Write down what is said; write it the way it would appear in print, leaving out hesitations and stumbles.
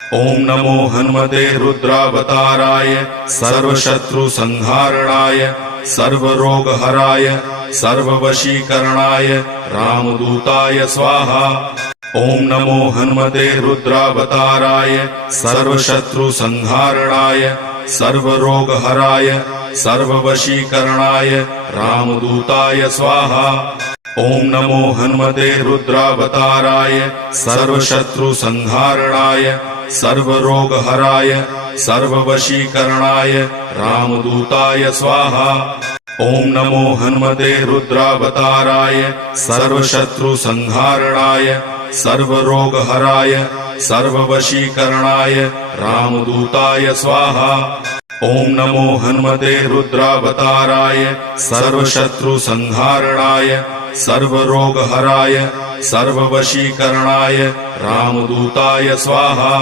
ओम नमो हनुमते रुद्रावताराय सर्वशत्रुसंहारणाय सर्वरोगहराय सर्ववशीकरणाय रामदूताय स्वाहा। ओम नमो हनुमते रुद्रावताराय सर्वशत्रुसंहारणाय सर्वरोगहराय सर्ववशीकरणाय रामदूताय स्वाहा। ओम नमो हनुमते रुद्रावताराय सर्वशत्रुसंहारणाय सर्वरोगहराय सर्ववशीकरणाय रामदूताय स्वाहा। ओम नमो हनुमते रुद्रावताराय सर्वशत्रुसंहारणाय सर्वरोगहराय सर्ववशीकरणाय रामदूताय स्वाहा। ओम नमो हनुमते रुद्रावताराय सर्वशत्रुसंहारणाय सर्वरोगहराय सर्ववशीकरणाय रामदूताय स्वाहा।